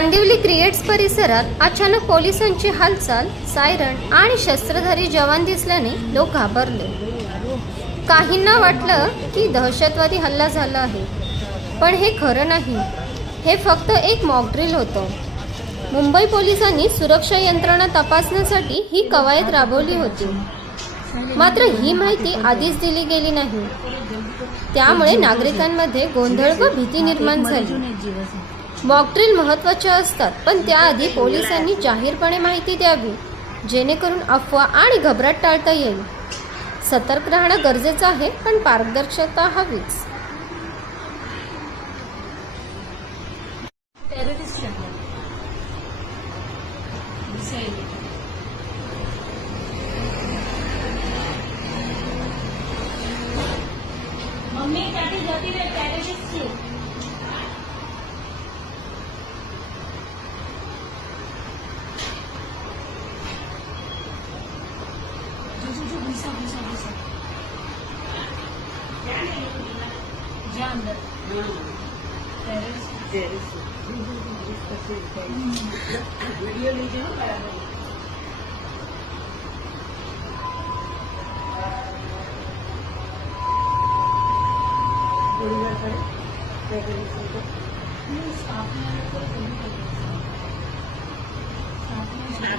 Kandivali creates परिसरात अचानक पोलिसांची हालचाल सायरन आणि शस्त्रधारी जवान दिसल्याने लोक घाबरले. काहींना वाटलं की दहशतवादी हल्ला झाला आहे पण हे खरं नाही. हे फक्त एक मॉकड्रिल होतं. मुंबई पोलिसांनी सुरक्षा यंत्रणा तपासण्यासाठी ही कवायत राबवली होती. मात्र ही माहिती आधीच दिली गेली नाही. त्यामुळे नागरिकांमध्ये गोंधळ व भीती निर्माण झाली. मॉकड्रिल महत्त्वाच्या असतात पण त्याआधी पोलिसांनी जाहीरपणे माहिती द्यावी जेणेकरून अफवा आणि घबराट टाळता येईल. सतर्क राहणं गरजेचं आहे पण पारदर्शकता हवीच. Mummy bisa bisa bisa janda terus terus video di jauh Terima kasih.